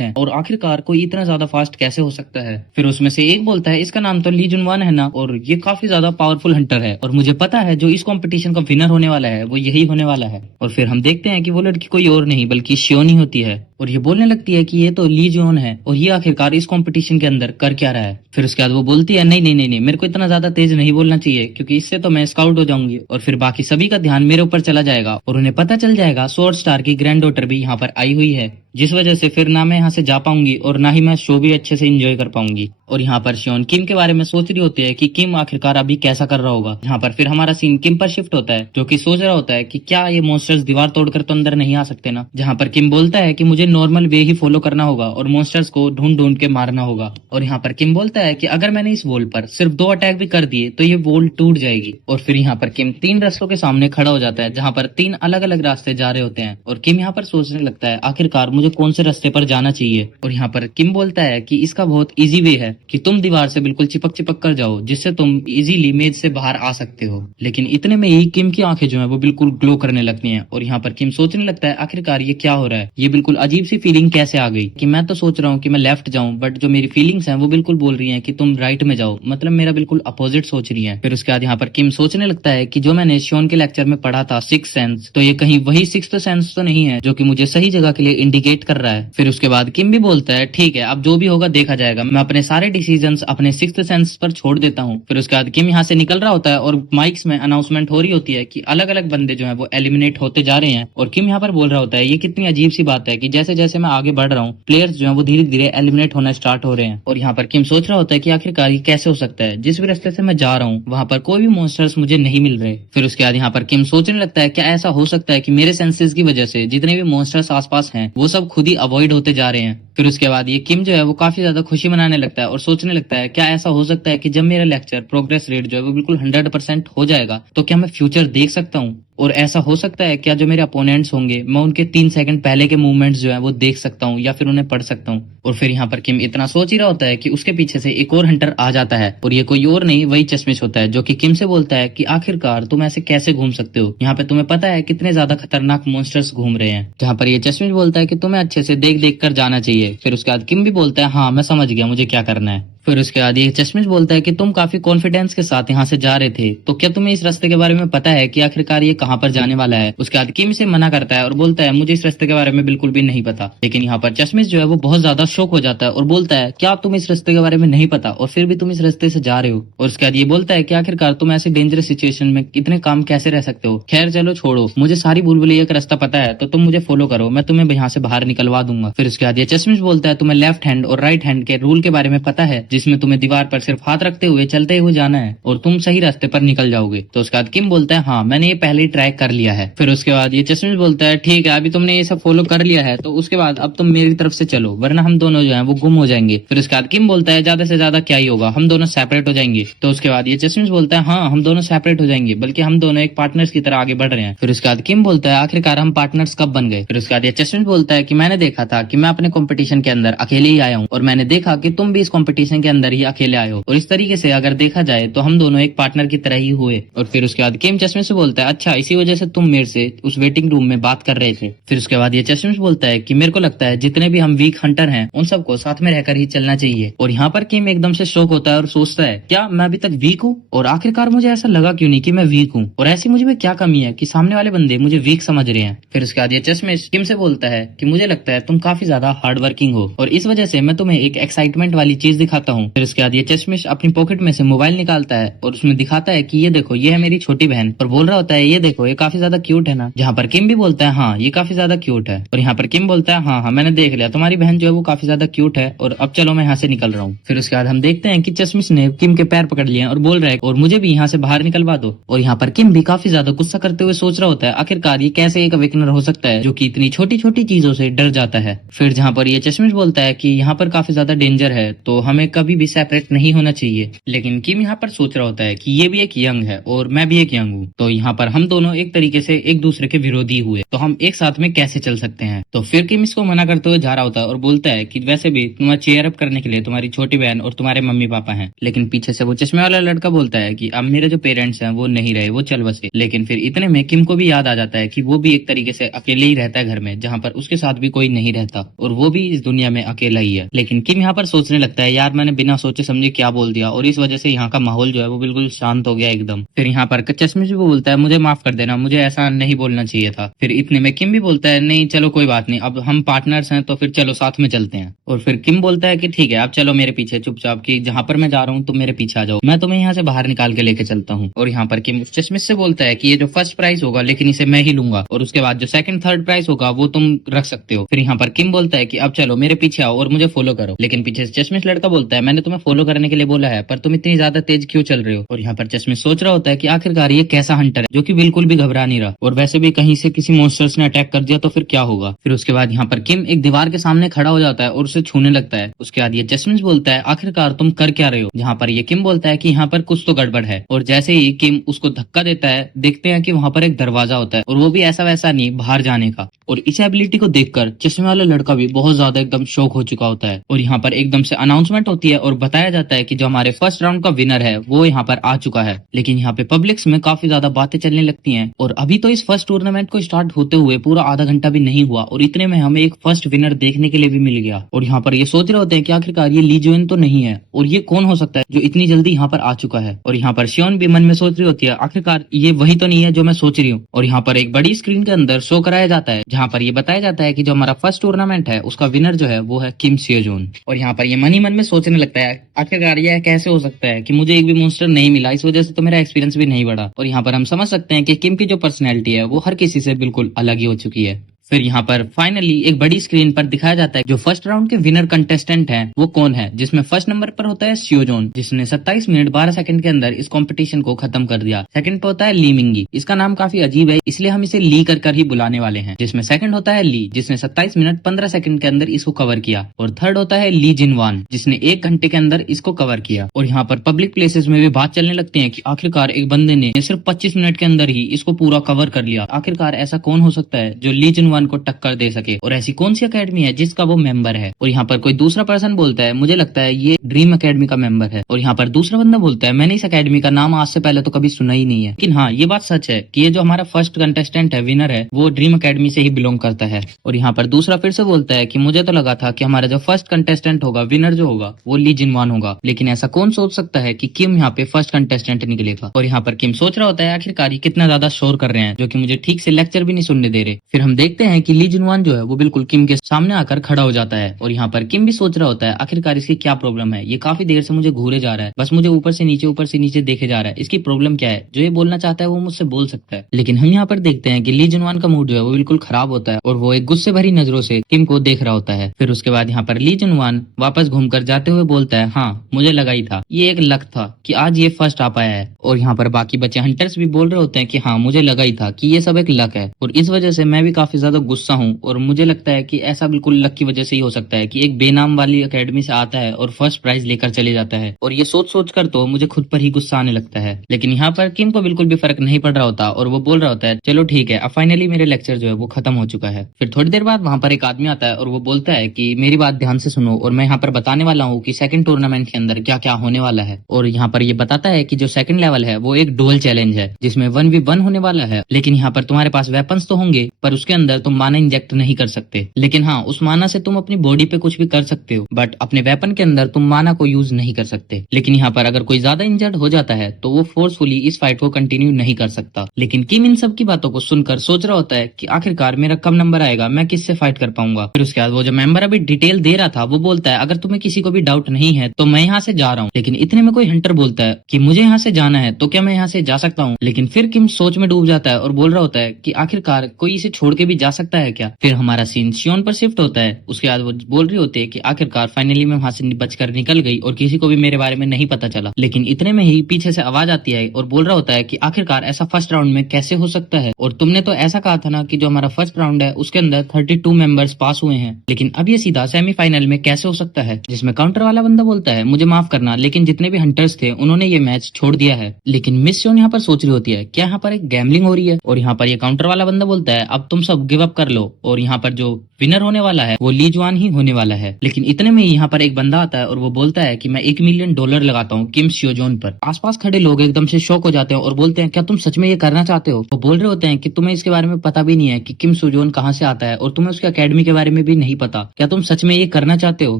है, और आखिरकार कोई इतना ज्यादा फास्ट कैसे हो सकता है। फिर उसमें से एक बोलता है इसका नाम तो ली जुनवान है ना, और ये काफी ज्यादा पावरफुल हंटर है, और मुझे पता है जो इस कंपटीशन का विनर होने वाला है वो यही होने वाला है। और फिर हम देखते हैं कि वो लड़की कोई और नहीं बल्कि शियोन ही होती है, और ये बोलने लगती है कि ये तो ली जोन है और ये आखिरकार इस कंपटीशन के अंदर कर क्या रहा है। फिर उसके बाद वो बोलती है नहीं नहीं नहीं नहीं, मेरे को इतना ज्यादा तेज नहीं बोलना चाहिए क्योंकि इससे तो मैं स्काउट हो जाऊंगी और फिर बाकी सभी का ध्यान मेरे ऊपर चला जाएगा, और उन्हें पता चल जाएगा स्वॉर्ड स्टार की ग्रैंड डॉटर भी यहाँ पर आई हुई है, जिस वजह से फिर ना मैं यहाँ से जा पाऊंगी और ना ही मैं शो भी अच्छे से एंजॉय कर पाऊंगी। और यहाँ पर शियोन किम के बारे में सोच रही होती है कि किम आखिरकार अभी कैसा कर रहा होगा। यहाँ पर फिर हमारा सीन किम पर शिफ्ट होता है, जो कि सोच रहा होता है कि क्या ये मॉन्स्टर्स दीवार तोड़कर तो अंदर नहीं आ सकते ना। जहाँ पर किम बोलता है कि मुझे नॉर्मल वे ही फॉलो करना होगा और मॉन्स्टर्स को ढूंढ ढूंढ के मारना होगा। और यहाँ पर किम बोलता है कि अगर मैंने इस वॉल पर सिर्फ 2 अटैक भी कर दिए तो ये वॉल टूट जाएगी। और फिर यहाँ पर किम 3 रास्तों के सामने खड़ा हो जाता है, जहाँ पर 3 अलग अलग रास्ते जा रहे होते हैं, और किम यहाँ पर सोचने लगता है आखिरकार मुझे कौन से रास्ते पर जाना चाहिए। और यहाँ पर किम बोलता है कि इसका बहुत इजी वे है कि तुम दीवार से बिल्कुल चिपक चिपक कर जाओ, जिससे तुम इजीली मेज से बाहर आ सकते हो। लेकिन इतने में ही किम की आंखें जो है वो बिल्कुल ग्लो करने लगती हैं, और यहाँ पर किम सोचने लगता है आखिरकार ये क्या हो रहा है, ये बिल्कुल अजीब सी फीलिंग कैसे आ गई कि मैं तो सोच रहा हूँ कि मैं लेफ्ट जाऊं, बट जो मेरी फीलिंग्स हैं वो बिल्कुल बोल रही हैं कि तुम राइट में जाओ, मतलब मेरा बिल्कुल अपोजिट सोच रही है। फिर उसके बाद यहाँ पर किम सोचने लगता है कि जो मैंने शियोन के लेक्चर में पढ़ा था 6 सेंस, तो ये कहीं वही 6th सेंस तो नहीं है जो कि मुझे सही जगह के लिए इंडिकेट कर रहा है। फिर उसके बाद किम भी बोलता है ठीक है अब जो भी होगा देखा जाएगा, मैं अपने सारे डिसीजंस अपने 6th सेंस पर छोड़ देता हूँ। फिर उसके बाद किम यहाँ से निकल रहा होता है और माइक्स में अनाउंसमेंट हो रही होती है कि अलग अलग बंदे जो है वो एलिमिनेट होते जा रहे हैं, और किम यहाँ पर बोल रहा होता है ये कितनी अजीब सी बात है कि जैसे जैसे मैं आगे बढ़ रहा हूँ प्लेयर्स जो है वो धीरे धीरे एलिमिनेट होना स्टार्ट हो रहे हैं। और यहाँ पर किम सोच रहा होता है कि आखिरकार ये कैसे हो सकता है, जिस भी रास्ते से मैं जा रहा हूँ वहां पर कोई भी मॉन्स्टर्स मुझे नहीं मिल रहे। फिर उसके बाद यहाँ पर किम सोचने लगता है क्या ऐसा हो सकता है कि मेरे सेंसेस की वजह से जितने भी मॉन्स्टर्स आसपास हैं वो सब खुद ही अवॉइड होते जा रहे हैं। फिर उसके बाद ये किम जो है वो काफी ज्यादा खुशी मनाने लगता है और सोचने लगता है क्या ऐसा हो सकता है कि जब मेरा लेक्चर प्रोग्रेस रेट जो है वो बिल्कुल 100% हो जाएगा तो क्या मैं फ्यूचर देख सकता हूँ, और ऐसा हो सकता है क्या जो मेरे अपोनेंट्स होंगे मैं उनके 3 सेकंड पहले के मूवमेंट्स जो है वो देख सकता हूँ या फिर उन्हें पढ़ सकता हूँ। और फिर यहाँ पर किम इतना सोच ही रहा होता है कि उसके पीछे से एक और हंटर आ जाता है, और ये कोई और नहीं वही चश्मिश होता है, जो कि किम से बोलता है कि आखिरकार तुम ऐसे कैसे घूम सकते हो, यहाँ पे तुम्हें पता है कितने ज्यादा खतरनाक मॉन्स्टर्स घूम रहे हैं। जहाँ पर ये चश्मिश बोलता है कि तुम्हें अच्छे से देख देख कर जाना चाहिए। फिर उसके बाद किम भी बोलता है हाँ मैं समझ गया मुझे क्या करना है। फिर उसके बाद ये चश्मिश बोलता है कि तुम काफी कॉन्फिडेंस के साथ यहाँ से जा रहे थे, तो क्या तुम्हें इस रास्ते के बारे में पता है कि आखिरकार ये कहाँ पर जाने वाला है। उसके बाद किम से मना करता है और बोलता है मुझे इस रास्ते के बारे में बिल्कुल भी नहीं पता। लेकिन यहाँ पर चश्मिश जो है वो बहुत ज्यादा शॉक हो जाता है और बोलता है क्या तुम इस रास्ते के बारे में नहीं पता और फिर भी तुम इस रास्ते से जा रहे हो। और उसके बाद ये बोलता है कि आखिरकार तुम ऐसे डेंजरस सिचुएशन में इतने काम कैसे रह सकते हो। खैर चलो छोड़ो, मुझे सारी भूलभुलैया का रास्ता पता है, तो तुम मुझे फॉलो करो, मैं तुम्हें यहाँ से बाहर निकलवा दूंगा। फिर उसके बाद ये चश्मिश बोलता है तुम्हें लेफ्ट हैंड और राइट हैंड के रूल के बारे में पता है, जिसमें तुम्हें दीवार पर सिर्फ हाथ रखते हुए चलते हुए जाना है और तुम सही रास्ते पर निकल जाओगे। तो उसके बाद किम बोलता है हाँ मैंने ये पहले ही ट्राई कर लिया है। फिर उसके बाद ये चश्मिश बोलता है ठीक है अभी तुमने ये सब फॉलो कर लिया है तो उसके बाद अब तुम मेरी तरफ से चलो, वरना हम दोनों जो है वो गुम हो जाएंगे। फिर उसके बाद किम बोलता है ज्यादा से ज्यादा क्या ही होगा, हम दोनों सेपरेट हो जाएंगे। तो उसके बाद ये चश्मिश बोलता है हाँ हम दोनों सेपरेट हो जाएंगे, बल्कि हम दोनों एक पार्टनर्स की तरह आगे बढ़ रहे हैं। फिर उसके बाद किम बोलता है आखिरकार हम पार्टनर्स कब बन गए। फिर उसके बाद ये चश्मिश बोलता है कि मैंने देखा था कि मैं अपने कंपटीशन के अंदर अकेले ही आया हूँ, और मैंने देखा कि तुम भी इस कंपटीशन के अंदर ही अकेले आए हो, और इस तरीके से अगर देखा जाए तो हम दोनों एक पार्टनर की तरह ही हुए। और फिर उसके बाद किम चश्मिश से बोलता है अच्छा इसी वजह से तुम मेरे से उस वेटिंग रूम में बात कर रहे थे। फिर उसके बाद ये चश्मिश बोलता है कि मेरे को लगता है जितने भी हम वीक हंटर हैं उन सबको साथ में रहकर ही चलना चाहिए। और यहाँ पर किम एकदम से शॉक होता है और सोचता है क्या मैं अभी तक वीक हूँ, और आखिरकार मुझे ऐसा लगा क्यों नहीं कि मैं वीक हूँ, और ऐसी मुझे में क्या कमी है कि सामने वाले बंदे मुझे वीक समझ रहे हैं। फिर उसके बाद ये चश्मिश किम से बोलता है कि मुझे लगता है तुम काफी ज्यादा हार्ड वर्किंग हो और इस वजह से मैं तुम्हें एक एक्साइटमेंट वाली चीज दिखाता हूँ। फिर उसके बाद ये चश्मिश अपनी पॉकेट में से मोबाइल निकालता है और उसमें दिखाता है कि ये देखो ये है मेरी छोटी बहन, और बोल रहा होता है ये देखो ये काफी ज्यादा क्यूट है ना। जहाँ पर किम भी बोलता है हाँ ये काफी ज्यादा क्यूट है, और यहाँ पर किम बोलता है हाँ हाँ मैंने देख लिया तुम्हारी बहन जो है वो काफी ज्यादा क्यूट है, और अब चलो मैं यहाँ से निकल रहा हूँ। फिर उसके बाद हम देखते हैं कि चश्मिश ने किम के पैर पकड़ लिए और बोल रहा है और मुझे भी यहाँ से बाहर निकलवा दो। और यहाँ पर किम भी काफी ज्यादा गुस्सा करते हुए सोच रहा होता है आखिरकार ये कैसे एक अवेकनर हो सकता है जो कि इतनी छोटी छोटी चीजों से डर जाता है। फिर जहाँ पर ये चश्मिश बोलता है कि यहाँ पर काफी ज्यादा डेंजर है तो हमें कभी कभी भी सेपरेट नहीं होना चाहिए। लेकिन किम यहाँ पर सोच रहा होता है कि ये भी एक यंग है और मैं भी एक यंग हूँ, तो यहाँ पर हम दोनों एक तरीके से एक दूसरे के विरोधी हुए, तो हम एक साथ में कैसे चल सकते हैं। तो फिर किम इसको मना करते हुए जा रहा होता है और बोलता है कि वैसे भी तुम्हें चेयर अप करने के लिए तुम्हारी छोटी बहन और तुम्हारे मम्मी पापा हैं। लेकिन पीछे से वो चश्मे वाला लड़का बोलता है कि अब मेरे जो पेरेंट्स हैं वो नहीं रहे, वो चल बसे। लेकिन फिर इतने में किम को भी याद आ जाता है कि वो भी एक तरीके से अकेले ही रहता है घर में, जहाँ पर उसके साथ भी कोई नहीं रहता और वो भी इस दुनिया में अकेला ही है। लेकिन किम यहाँ पर सोचने लगता है, यार मैंने बिना सोचे समझे क्या बोल दिया, और इस वजह से यहाँ का माहौल जो है वो बिल्कुल शांत हो गया एकदम। फिर यहाँ पर चश्मे से वो बोलता है, मुझे माफ कर देना, मुझे ऐसा नहीं बोलना चाहिए था। फिर इतने में किम भी बोलता है, नहीं चलो कोई बात नहीं, अब हम पार्टनर्स हैं तो फिर चलो साथ में चलते हैं। और फिर किम बोलता है कि ठीक है, अब चलो मेरे पीछे चुपचाप, कि जहाँ पर मैं जा रहा हूँ तुम मेरे पीछे आ जाओ, मैं तुम्हें यहाँ से बाहर निकाल के लेके चलता हूँ। और यहाँ पर किम उस चश्मे से बोलता है कि ये जो फर्स्ट प्राइज होगा लेकिन इसे मैं ही लूंगा, और उसके बाद जो सेकंड थर्ड प्राइज होगा वो तुम रख सकते हो। फिर यहाँ पर किम बोलता है कि अब चलो मेरे पीछे आओ और मुझे फॉलो करो। लेकिन पीछे से चश्मे लड़का बोलता है, मैंने तुम्हें फॉलो करने के लिए बोला है, पर तुम इतनी ज्यादा तेज क्यों चल रहे हो। और यहाँ पर चश्मे सोच रहा होता है कि आखिरकार ये कैसा हंटर है जो कि बिल्कुल भी घबरा नहीं रहा, और वैसे भी कहीं से किसी मॉन्स्टर्स ने अटैक कर दिया तो फिर क्या होगा। फिर उसके बाद यहाँ पर किम एक दीवार के सामने खड़ा हो जाता है और उसे छूने लगता है। उसके बाद ये चश्मिश बोलता है, आखिरकार तुम कर क्या रहे हो। जहाँ पर ये किम बोलता है कि यहाँ पर कुछ तो गड़बड़ है, और जैसे ही किम उसको धक्का देता है देखते हैं कि वहाँ पर एक दरवाजा होता है, और वो भी ऐसा वैसा नहीं, बाहर जाने का। और इस एबिलिटी को देखकर चश्मे वाला लड़का भी बहुत ज्यादा एकदम शॉक हो चुका होता है। और यहाँ पर एकदम से अनाउंसमेंट होती है और बताया जाता है कि जो हमारे फर्स्ट राउंड का विनर है वो यहाँ पर आ चुका है। लेकिन यहाँ पे पब्लिक्स में काफी ज्यादा बातें चलने लगती हैं, और अभी तो इस फर्स्ट टूर्नामेंट को स्टार्ट होते हुए पूरा आधा घंटा भी नहीं हुआ, और इतने में हमें एक फर्स्ट विनर देखने के लिए भी मिल गया। और यहाँ पर ये सोच रहे होते हैं कि आखिरकार ये ली जुएन तो नहीं है, और ये कौन हो सकता है जो इतनी जल्दी यहाँ पर आ चुका है। और यहाँ पर शियोन भी मन में सोच रही होती है, आखिरकार ये वही तो नहीं है जो मैं सोच रही हूँ। और यहाँ पर एक बड़ी स्क्रीन के अंदर शो कराया जाता है, जहाँ पर ये बताया जाता है कि जो हमारा फर्स्ट टूर्नामेंट है उसका विनर जो है वो है किम सियोजोन। और यहाँ पर ये मन ही मन में सोचने लगता है, आखिरकार ये कैसे हो सकता है कि मुझे एक भी मॉन्स्टर नहीं मिला, इस वजह से तो मेरा एक्सपीरियंस भी नहीं बढ़ा। और यहाँ पर हम समझ सकते हैं कि किम की जो पर्सनैलिटी है वो हर किसी से बिल्कुल अलग ही हो चुकी है। फिर यहाँ पर फाइनली एक बड़ी स्क्रीन पर दिखाया जाता है जो फर्स्ट राउंड के विनर कंटेस्टेंट हैं वो कौन है, जिसमें फर्स्ट नंबर पर होता है सियोजोन, जिसने 27 मिनट 12 सेकंड के अंदर इस कंपटीशन को खत्म कर दिया। सेकंड पे होता है ली मिंगी, इसका नाम काफी अजीब है इसलिए हम इसे ली कर ही बुलाने वाले हैं। जिसमें सेकंड होता है ली, जिसने 27 मिनट 15 सेकंड के अंदर इसको कवर किया। और थर्ड होता है ली जिनवान, जिसने 1 घंटे के अंदर इसको कवर किया। और यहाँ पर पब्लिक प्लेसेस में भी बात चलने लगती है कि आखिरकार एक बंदे ने सिर्फ 25 मिनट के अंदर ही इसको पूरा कवर कर लिया। आखिरकार ऐसा कौन हो सकता है जो ली जिनवान को टक्कर दे सके, और ऐसी कौन सी एकेडमी है जिसका वो मेंबर है। और यहाँ पर कोई दूसरा पर्सन बोलता है, मुझे लगता है ये ड्रीम एकेडमी का मेंबर है। और यहाँ पर दूसरा बंदा बोलता है, मैंने इस एकेडमी का नाम आज से पहले तो कभी सुना ही नहीं है। लेकिन हाँ, ये बात सच है कि ये जो हमारा फर्स्ट कंटेस्टेंट है, विनर है, वो ड्रीम एकेडमी से ही बिलोंग करता है। और यहाँ पर दूसरा फिर से बोलता है कि मुझे तो लगा था कि हमारा जो फर्स्ट कंटेस्टेंट होगा, विनर जो होगा, वो ली जिनवान होगा, लेकिन ऐसा कौन सोच सकता है कि किम यहाँ पे फर्स्ट कंटेस्टेंट निकलेगा। और यहाँ पर किम सोच रहा होता है, आखिरकार ये कितना ज्यादा शोर कर रहे हैं जो कि मुझे ठीक से लेक्चर भी नहीं सुनने दे रहे। फिर हम देखते हैं कि ली जिनवान जो है वो बिल्कुल किम के सामने आकर खड़ा हो जाता है। और यहाँ पर किम भी सोच रहा होता है, आखिरकार इसकी क्या प्रॉब्लम है, ये काफी देर से मुझे घूरे जा रहा है, बस मुझे ऊपर से नीचे देखे जा रहा है, इसकी प्रॉब्लम क्या है। जो ये बोलना चाहता है वो मुझसे बोल सकता है। लेकिन हम यहाँ पर देखते हैं कि ली जिनवान का मूड जो है वो बिल्कुल खराब होता है, और वो एक गुस्से भरी नजरों से किम को देख रहा होता है। फिर उसके बाद यहाँ पर ली जिनवान वापस घूमकर जाते हुए बोलता है, हाँ मुझे लगा ही था, ये एक लक था कि आज ये फर्स्ट आ पाया है। और यहाँ पर बाकी बच्चे हंटर्स भी बोल रहे होते हैं कि हाँ मुझे लगा ही था कि ये सब एक लक है, और इस वजह से मैं भी काफी ज्यादा गुस्सा हूँ। और मुझे लगता है कि ऐसा बिल्कुल लक की वजह से ही हो सकता है कि एक बेनाम वाली एकेडमी से आता है और फर्स्ट प्राइज लेकर चले जाता है। और ये सोच कर तो मुझे खुद पर ही गुस्सा आने लगता है। लेकिन यहाँ पर किम को बिल्कुल भी फर्क नहीं पड़ रहा होता, और वो बोल रहा होता है, चलो ठीक है, अब फाइनली मेरे लेक्चर जो है वो खत्म हो चुका है। फिर थोड़ी देर बाद वहाँ पर एक आदमी आता है और वो बोलता है कि मेरी बात ध्यान से सुनो, और मैं यहाँ पर बताने वाला हूँ कि सेकंड टूर्नामेंट के अंदर क्या क्या होने वाला है। और यहाँ पर ये बताता है कि जो सेकंड लेवल है वो एक डुअल चैलेंज है, जिसमें 1v1 होने वाला है। लेकिन यहाँ पर तुम्हारे पास वेपन्स तो होंगे, पर उसके अंदर तुम माना इंजेक्ट नहीं कर सकते। लेकिन हाँ, उस माना से तुम अपनी बॉडी पे कुछ भी कर सकते हो, बट अपने वेपन के अंदर तुम माना को यूज नहीं कर सकते। लेकिन यहाँ पर अगर कोई ज्यादा इंजर्ड हो जाता है तो वो फोर्सफुली इस फाइट को कंटिन्यू नहीं कर सकता। लेकिन किम इन सब की बातों को सुनकर सोच रहा होता है कि आखिरकार मेरा कब नंबर आएगा, मैं किससे फाइट कर पाऊंगा। फिर उसके बाद वो जो मेंबर अभी डिटेल दे रहा था वो बोलता है, अगर तुम्हें किसी को भी डाउट नहीं है तो मैं यहाँ से जा रहा हूँ। लेकिन इतने में कोई हंटर बोलता है कि मुझे यहाँ से जाना है, तो क्या मैं यहाँ से जा सकता हूँ। लेकिन फिर किम सोच में डूब जाता है और बोल रहा होता है कि आखिरकार कोई इसे छोड़ के भी जा सकता है क्या। फिर हमारा सीन शियोन पर शिफ्ट होता है। उसके बाद वो बोल रही होती है कि आखिरकार फाइनली मैं वहां से बचकर निकल गई और किसी को भी मेरे बारे में नहीं पता चला। लेकिन इतने में ही पीछे से आवाज आती है और बोल रहा होता है कि आखिरकार ऐसा फर्स्ट राउंड में कैसे हो सकता है, और तुमने तो ऐसा कहा था ना कि जो हमारा फर्स्ट राउंड है उसके अंदर 32 मेंबर्स पास हुए हैं, लेकिन अब ये सीधा सेमीफाइनल में कैसे हो सकता है। जिसमें काउंटर वाला बंदा बोलता है मुझे माफ करना, लेकिन जितने भी हंटर्स थे उन्होंने ये मैच छोड़ दिया है। लेकिन मिस शियोन यहाँ पर सोच रही होती है क्या यहाँ पर एक गैम्बलिंग हो रही है, और यहाँ पर ये काउंटर वाला बंदा बोलता है अब तुम सब गिव अप कर लो और यहाँ पर जो विनर होने वाला है वो ली जुआन ही होने वाला है। लेकिन इतने में ही यहाँ पर एक बंदा आता है और वो बोलता है कि मैं $1 मिलियन लगाता हूँ किम शियोजोन पर। आसपास खड़े लोग एकदम से शॉक हो जाते हैं और बोलते हैं क्या तुम सच में ये करना चाहते हो। वो बोल रहे होते हैं कि तुम्हें इसके बारे में पता भी नहीं है कि किम शियोजोन कहाँ से आता है और तुम्हें उसके अकेडमी के बारे में भी नहीं पता, क्या तुम सच में ये करना चाहते हो।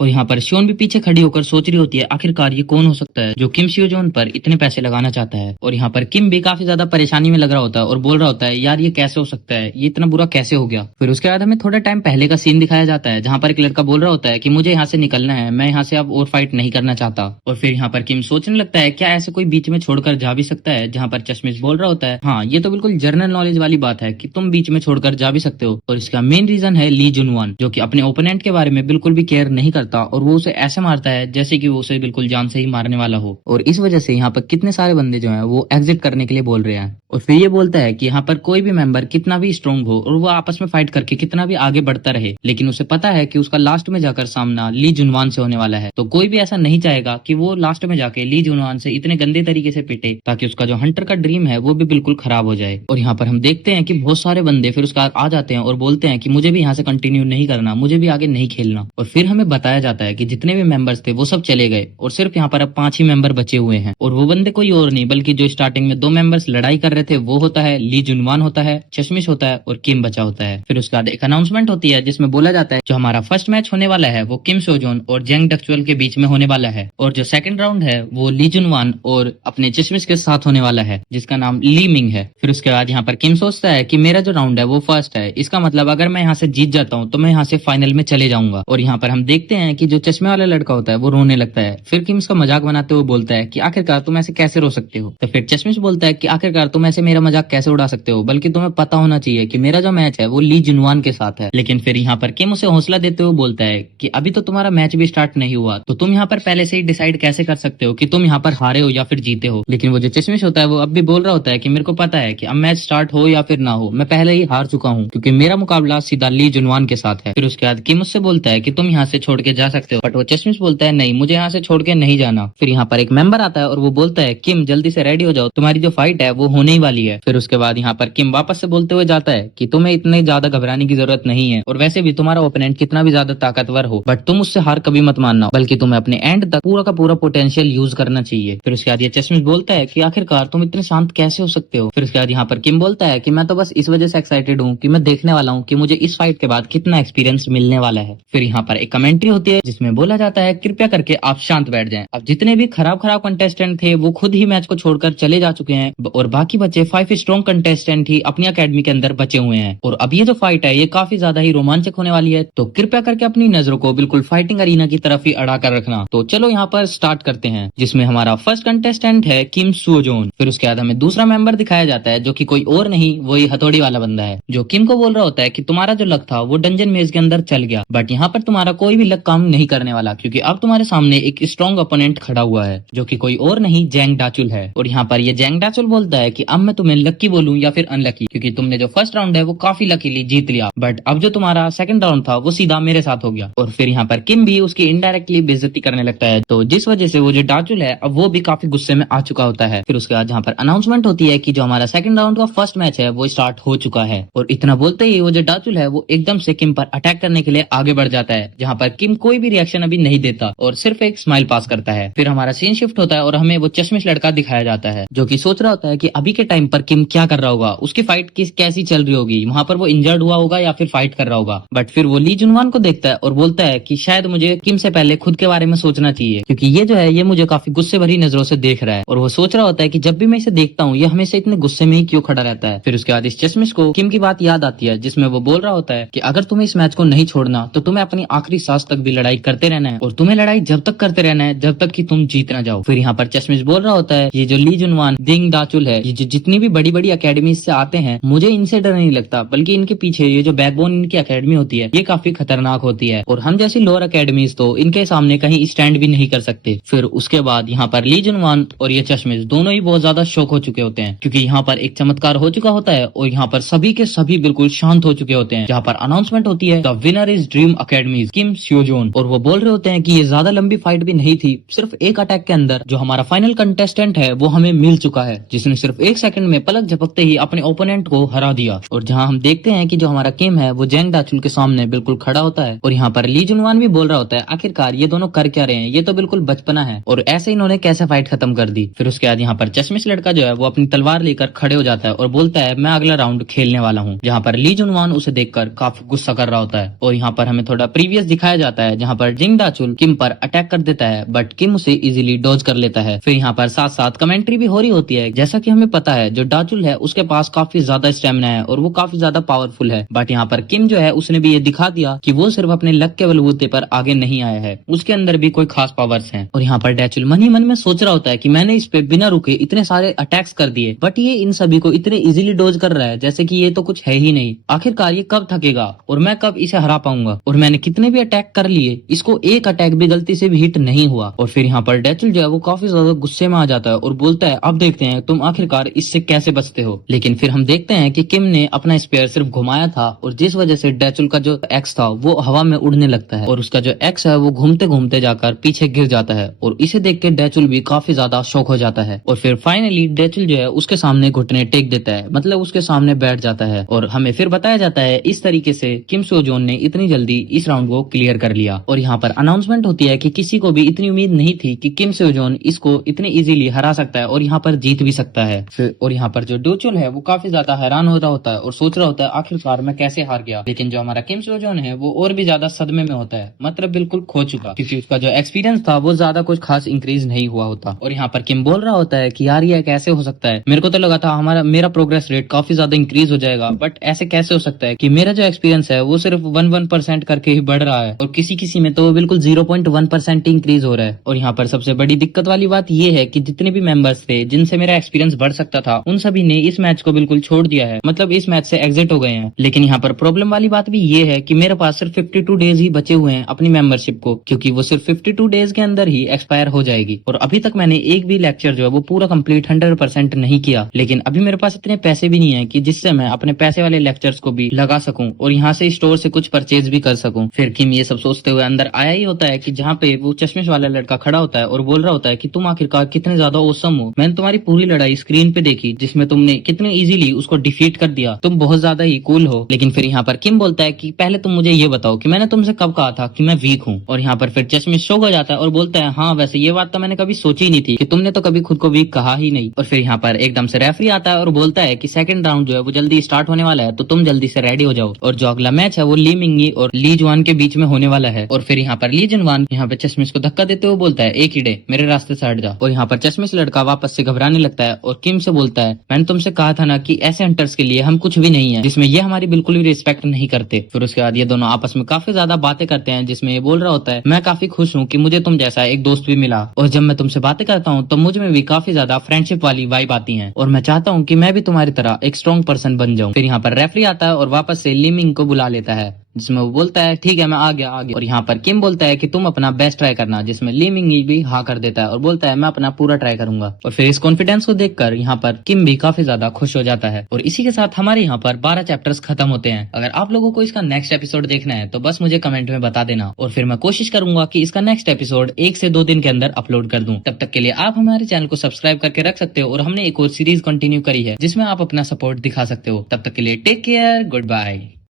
और यहाँ पर शियोन भी पीछे खड़ी होकर सोच रही होती है आखिरकार ये कौन हो सकता है जो किम शियोजोन पर इतने पैसे लगाना चाहता है। और यहाँ पर किम भी काफी ज्यादा परेशानी में लग रहा होता है और बोल रहा होता है यार ये कैसे हो सकता है, ये इतना बुरा कैसे हो गया। फिर उसके बाद हमें थोड़ा टाइम पहले का सीन दिखाया जाता है जहाँ पर एक लड़का बोल रहा होता है कि मुझे यहाँ से निकलना है, मैं यहाँ से अब और फाइट नहीं करना चाहता। और फिर यहाँ पर किम सोचने लगता है क्या ऐसे कोई बीच में छोड़कर जा भी सकता है, जहाँ पर चश्मिश बोल रहा होता है हाँ ये तो बिल्कुल जनरल नॉलेज वाली बात है कि तुम बीच में छोड़कर जा भी सकते हो। और इसका मेन रीजन है ली जुनवान जो कि अपने ओपोनेंट के बारे में बिल्कुल भी केयर नहीं करता और वो उसे ऐसे मारता है जैसे कि वो उसे बिल्कुल जान से ही मारने वाला हो। और इस वजह से यहाँ पर कितने सारे बंदे जो हैं वो एग्जिट करने के लिए बोल रहे हैं। और फिर ये बोलता है कि यहाँ पर कोई भी मेंबर कितना भी स्ट्रांग हो और वो आपस में फाइट करके कितना भी आगे बढ़ता रहे, लेकिन उसे पता है कि उसका लास्ट में जाकर सामना ली जुनवान से होने वाला है। तो कोई भी ऐसा नहीं चाहेगा कि वो लास्ट में जाके ली जुनवान से इतने गंदे तरीके से पिटे ताकि उसका जो हंटर का ड्रीम है वो भी बिल्कुल खराब हो जाए। और यहाँ पर हम देखते हैं कि बहुत सारे बंदे फिर उसका आ जाते हैं और बोलते हैं कि मुझे भी यहाँ से कंटिन्यू नहीं करना, मुझे भी आगे नहीं खेलना। और फिर हमें बताया जाता है कि जितने भी मेंबर्स थे वो सब चले गए और सिर्फ यहाँ पर अब 5 ही मेंबर बचे हुए हैं। और वो बंदे कोई और नहीं बल्कि जो स्टार्टिंग में 2 मेंबर्स लड़ाई कर रहे थे वो होता है ली जुनवान होता है, चश्मिश होता है और किम बचा होता है। फिर उसके बाद एक अनाउंसमेंट होती है जिसमें बोला जाता है जो हमारा फर्स्ट मैच होने वाला है वो किम शियोजोन और जेंग डक्चुअल के बीच में होने वाला है, और जो सेकंड राउंड है वो ली जुनवान और अपने चश्मिश के साथ होने वाला है जिसका नाम ली मिंग है। फिर उसके बाद यहाँ पर किम सोचता है कि मेरा जो राउंड है वो फर्स्ट है, इसका मतलब अगर मैं यहाँ से जीत जाता हूँ तो मैं यहाँ से फाइनल में चले जाऊंगा। और यहाँ पर हम देखते हैं कि जो चश्मे वाला लड़का होता है वो रोने लगता है। फिर किम उसका मजाक बनाते हुए बोलता है कि आखिरकार तुम ऐसे कैसे रो सकते हो। तो फिर चश्मिश बोलता है कि आखिरकार तुम ऐसे मेरा मजाक कैसे उड़ा सकते हो, बल्कि तुम्हें पता होना चाहिए कि मेरा जो मैच है वो ली जुनवान के साथ है। लेकिन फिर यहाँ पर किम उसे हौसला देते हुए बोलता है कि अभी तो तुम्हारा मैच भी स्टार्ट नहीं हुआ, तो तुम यहाँ पर पहले से ही डिसाइड कैसे कर सकते हो कि तुम यहाँ पर हारे हो या फिर जीते हो। लेकिन वो जो चश्मिश होता है वो अब भी बोल रहा होता है कि मेरे को पता है कि अब मैच स्टार्ट हो या फिर ना हो, मैं पहले ही हार चुका हूँ क्योंकि मेरा मुकाबला सीधा ली जुनवान के साथ है। फिर उसके बाद किम उससे बोलता है कि तुम यहाँ से छोड़ के जा सकते हो, बट वो चश्मिश बोलता है नहीं, मुझे यहाँ से छोड़ के नहीं जाना। फिर यहाँ पर एक मेंबर आता है और वो बोलता है किम जल्दी से रेडी हो जाओ, तुम्हारी जो फाइट है वो होने ही वाली है। फिर उसके बाद यहाँ पर किम वापस से बोलते हुए जाता है कि तुम्हें इतने ज्यादा घबराने की जरूरत नहीं है, और वैसे भी तुम्हारा ओपोनेंट कितना भी ज्यादा ताकतवर हो बट तुम उससे हार कभी मत मानना, बल्कि तुम्हें अपने एंड तक पूरा का पूरा पोटेंशियल यूज करना चाहिए। फिर उसके बाद ये चश्मिश बोलता है कि आखिरकार तुम इतने शांत कैसे हो सकते हो। फिर उसके बाद यहाँ पर किम बोलता है कि मैं तो बस इस वजह से एक्साइटेड हूँ कि मैं देखने वाला हूँ कि मुझे इस फाइट के बाद कितना एक्सपीरियंस मिलने वाला है। फिर यहाँ पर एक कमेंट्री होती है जिसमें बोला जाता है कृपया करके आप शांत बैठ जाएं। अब जितने भी खराब खराब कंटेस्टेंट थे वो खुद ही मैच को छोड़कर चले जा चुके हैं और बाकी बचे 5 स्ट्रॉन्ग कंटेस्टेंट ही अपनी अकेडमी के अंदर बचे हुए हैं। और अब ये जो फाइट है ये काफी ज्यादा ही रोमांचक होने वाली है, तो कृपया करके अपनी नजरों को बिल्कुल फाइटिंग अरीना की तरफ ही अड़ा कर रखना। तो चलो यहाँ पर स्टार्ट करते हैं, जिसमें हमारा फर्स्ट कंटेस्टेंट है किम शियोजोन। फिर उसके बाद हमें दूसरा मेंबर दिखाया जाता है जो कि कोई और नहीं वही हथौड़ी वाला बंदा है, जो किम को बोल रहा होता है कि तुम्हारा जो लक था वो डंजन मेज के अंदर चल गया, बट यहाँ पर तुम्हारा कोई भी लक काम नहीं करने वाला क्योंकि अब तुम्हारे सामने एक स्ट्रॉन्ग ओपोनेंट खड़ा हुआ है जो कि कोई और नहीं जेंग डाचुल है। और यहाँ पर ये जेंग डाचुल बोलता है कि अब मैं तुम्हें लक्की बोलूं या फिर अनलकी, क्योंकि तुमने जो फर्स्ट राउंड है वो काफी लकीली जीत लिया, बट अब जो तुम्हारा सेकंड राउंड था वो सीधा मेरे साथ हो गया। और फिर यहाँ पर किम भी उसकी इनडायरेक्टली बेइज्जती करने लगता है, तो जिस वजह से वो जो डाचुल है अब वो भी काफी गुस्से में आ चुका होता है। फिर उसके बाद यहाँ पर अनाउंसमेंट होती है कि जो हमारा सेकंड राउंड का फर्स्ट मैच है वो स्टार्ट हो चुका है। और इतना बोलते ही वो जो डाचुल है वो एकदम से किम पर अटैक करने के लिए आगे बढ़ जाता है, जहाँ पर किम कोई भी रिएक्शन अभी नहीं देता और सिर्फ एक स्माइल पास करता है। फिर हमारा सीन शिफ्ट होता है और हमें वो चश्मिश लड़का दिखाया जाता है जो कि सोच रहा होता है कि अभी के टाइम पर किम क्या कर रहा होगा, उसकी फाइट कैसी चल रही होगी, वहां पर वो इंजर्ड हुआ होगा या फिर फाइट कर रहा होगा। बट फिर वो ली जुनवान को देखता है और बोलता है कि शायद मुझे किम से पहले खुद के बारे में सोचना चाहिए, क्योंकि ये जो है ये मुझे काफी गुस्से भरी नजरों से देख रहा है। और वो सोच रहा होता है कि जब भी मैं इसे देखता हूँ ये हमेशा इतने गुस्से में ही क्यों खड़ा रहता है। फिर उसके बाद इस चश्मिश को किम की बात याद आती है जिसमें वो बोल रहा होता है कि अगर तुम्हें इस मैच को नहीं छोड़ना तो तुम्हें अपनी आखिरी सांस तक भी लड़ाई करते रहना है, और तुम्हें लड़ाई जब तक करते रहना है जब तक कि तुम जीत ना जाओ। फिर यहाँ पर चश्मिश बोल रहा होता है ये जो ली जुनवान, दिंग डाचुल है, ये जितनी भी बड़ी बड़ी अकेडमी से आते हैं मुझे इनसे डर नहीं लगता, बल्कि इनके पीछे ये जो बैकबोन इनकी एकेडमी होती है ये काफी खतरनाक होती है और हम जैसी लोअर एकेडमीज तो इनके सामने कहीं स्टैंड भी नहीं कर सकते। फिर उसके बाद यहाँ पर ली जुनवान और ये चश्मिश दोनों ही बहुत ज्यादा शौक हो चुके होते हैं क्योंकि यहाँ पर एक चमत्कार हो चुका होता है और यहाँ पर सभी के सभी बिल्कुल शांत हो चुके होते हैं जहाँ पर अनाउंसमेंट होती है the winner is Dream Academy Kim स्योजोन और वो बोल रहे होते हैं कि ये ज्यादा लंबी फाइट भी नहीं थी, सिर्फ एक अटैक के अंदर जो हमारा फाइनल कंटेस्टेंट है वो हमें मिल चुका है जिसने सिर्फ एक सेकंड में पलक झपकते ही अपने ओपोनेंट को हरा दिया। और जहाँ हम देखते हैं कि जो हमारा किम है वो जेंग डाचुल के सामने बिल्कुल खड़ा होता है और यहाँ पर ली जुनवान भी बोल रहा होता है आखिरकार ये दोनों कर क्या रहे हैं, ये तो बिल्कुल बचपना है और ऐसे इन्होंने कैसे फाइट खत्म कर दी। फिर उसके बाद यहाँ पर चश्मिश लड़का जो है वो अपनी तलवार लेकर खड़े हो जाता है और बोलता है मैं अगला राउंड खेलने वाला हूँ। जहाँ पर ली जुनवान उसे देखकर काफी गुस्सा कर रहा होता है और यहाँ पर हमें थोड़ा प्रीवियस दिखाया जाता है जहाँ पर जिंग डाचुल किम पर अटैक कर देता है बट किम उसे इजीली डॉज कर लेता है। फिर यहाँ पर साथ साथ कमेंट्री भी हो रही होती है जैसा कि हमें पता है जो डाचुल है उसके पास काफी ज्यादा स्टेमिना है और वो काफी ज्यादा पावरफुल है बट यहाँ पर किम जो है उसने भी ये दिखा दिया कि वो सिर्फ अपने लक के बलबूते पर आगे नहीं आया है, उसके अंदर भी कोई खास पावर्स हैं। और यहाँ पर डाचुल मन ही मन में सोच रहा होता है कि मैंने इस पे बिना रुके इतने सारे अटैक्स कर दिए बट ये इन सभी को इतने इजीली डोज कर रहा है जैसे कि ये तो कुछ है ही नहीं। आखिरकार ये कब थकेगा और मैं कब इसे हरा पाऊंगा और मैंने कितने भी अटैक कर लिए इसको एक अटैक भी गलती से भी हिट नहीं हुआ। और फिर यहाँ पर डाचुल जो है वो काफी ज्यादा गुस्से में आ जाता है और बोलता है अब देखते हैं तुम आखिरकार इससे कैसे बचते हो। लेकिन फिर हम देखते हैं कि किम ने अपना स्पेयर सिर्फ घुमाया था और जिस वजह से डाचुल का जो एक्स था वो हवा में उड़ने लगता है और उसका जो एक्स है वो घूमते घूमते जाकर पीछे गिर जाता है और इसे देख के डाचुल भी काफी ज्यादा शॉक हो जाता है। और फिर फाइनली डाचुल जो है उसके सामने घुटने टेक देता है, मतलब उसके सामने बैठ जाता है और हमें फिर बताया जाता है इस तरीके से किम सो जोन ने इतनी जल्दी इस राउंड को क्लियर कर लिया। और यहाँ पर अनाउंसमेंट होती है कि किसी को भी इतनी उम्मीद नहीं थी कि किम सो जोन इसको इतनी इजीली हरा सकता है और यहाँ पर जीत भी सकता है। और यहाँ पर जो डाचुल है वो काफी ज्यादा हैरान हो रहा होता है और सोच रहा होता है आखिरकार मैं कैसे हार गया। लेकिन जो हमारा किम सो जोन है वो और भी ज्यादा सदमे में होता है, मतलब बिल्कुल खो चुका क्योंकि उसका जो एक्सपीरियंस था वो ज्यादा कुछ खास इंक्रीज नहीं हुआ होता। और यहाँ पर किम बोल रहा होता है कि यार ये कैसे हो सकता है, मेरे को तो लगा था मेरा प्रोग्रेस रेट काफी ज्यादा इंक्रीज हो जाएगा बट ऐसे कैसे हो सकता है कि मेरा जो एक्सपीरियंस है वो सिर्फ 1% करके ही बढ़ रहा है और किसी किसी में तो बिल्कुल 0.1% ही इंक्रीज हो रहा है। और यहाँ पर सबसे बड़ी दिक्कत वाली बात ये है कि जितने भी मेंबर्स थे जिनसे मेरा एक्सपीरियंस बढ़ सकता था उन सभी ने इस मैच को बिल्कुल छोड़ दिया है, मतलब इस मैच से एग्जिट हो गए हैं। लेकिन यहाँ पर प्रॉब्लम वाली बात भी ये है कि मेरे पास सिर्फ 52 डेज ही बचे हुए हैं अपनी मेंबरशिप को, क्योंकि वो सिर्फ 52 डेज के अंदर ही एक्सपायर हो जाएगी और अभी तक मैंने एक भी लेक्चर जो है वो पूरा कंप्लीट 100% नहीं किया। लेकिन अभी मेरे पास इतने पैसे भी नहीं है कि जिससे मैं अपने पैसे वाले लेक्चर्स को भी लगा सकूं और यहाँ से स्टोर से कुछ परचेज भी कर सकूं। फिर किम ये सब सोचते हुए अंदर आया ही होता है कि जहाँ पे वो चश्मिश वाला लड़का खड़ा होता है और बोल रहा होता है कि तुम आखिरकार कितने ज्यादा औसम हो, मैंने तुम्हारी पूरी लड़ाई स्क्रीन पे देखी जिसमें तुमने कितने इजीली उसको डिफीट कर दिया, तुम बहुत ज्यादा ही कूल हो। लेकिन फिर यहाँ पर किम बोलता है कि पहले तुम मुझे ये बताओ कि मैंने तुमसे कब कहा था कि मैं वीक हूँ। और यहाँ पर फिर चश्मिश शॉक हो जाता है और बोलता है हाँ वैसे ये बात तो मैंने कभी सोची ही नहीं थी कि तुमने तो कभी खुद को वीक कहा ही नहीं। और फिर यहाँ पर एकदम से रेफरी आता है और बोलता है कि सेकंड राउंड जो है वो जल्दी स्टार्ट होने वाला है तो तुम जल्दी से रेडी हो जाओ और जो अगला मैच है वो ली मिंगी और ली जुआन के बीच में होने वाला है। और फिर यहाँ पर ली जुआन यहाँ पे चश्मिश को धक्का देते हुए बोलता है एक कीड़े मेरे रास्ते से हट जा। और यहाँ पर चश्मिश लड़का वापस से घबराने लगता है और किम से बोलता है मैंने तुमसे कहा था ना कि ऐसे हंटर्स के लिए हम कुछ भी नहीं है, जिसमें ये हमारी बिल्कुल भी रिस्पेक्ट नहीं करते। फिर उसके बाद ये दोनों आपस में काफी ज्यादा बातें करते हैं जिसमें ये बोल रहा होता है मैं काफी खुश हूँ कि मुझे तुम जैसा एक दोस्त भी मिला और जब मैं तुमसे बातें करता हूँ तो मुझ में भी काफी ज्यादा फ्रेंडशिप वाली वाइब आती है और मैं चाहता हूँ कि मैं भी तुम्हारी तरह एक स्ट्रॉन्ग पर्सन बन जाऊँ। फिर यहाँ पर रेफरी आता है और वापस से लिमिंग को बुला लेता है जिसमें वो बोलता है ठीक है मैं आ गया। और यहाँ पर किम बोलता है कि तुम अपना बेस्ट ट्राई करना, जिसमें ली मिंग भी हाँ कर देता है और बोलता है मैं अपना पूरा ट्राई करूंगा। और फिर इस कॉन्फिडेंस को देखकर यहाँ पर किम भी काफी ज्यादा खुश हो जाता है और इसी के साथ हमारे यहाँ पर 12 चैप्टर्स खत्म होते हैं। अगर आप लोगों को इसका नेक्स्ट एपिसोड देखना है तो बस मुझे कमेंट में बता देना और फिर मैं कोशिश करूंगा कि इसका नेक्स्ट एपिसोड 1 से 2 दिन के अंदर अपलोड कर दूं। तब तक के लिए आप हमारे चैनल को सब्सक्राइब करके रख सकते हो और हमने एक और सीरीज कंटिन्यू करी है जिसमें आप अपना सपोर्ट दिखा सकते हो। तब तक के लिए टेक केयर, गुड बाय।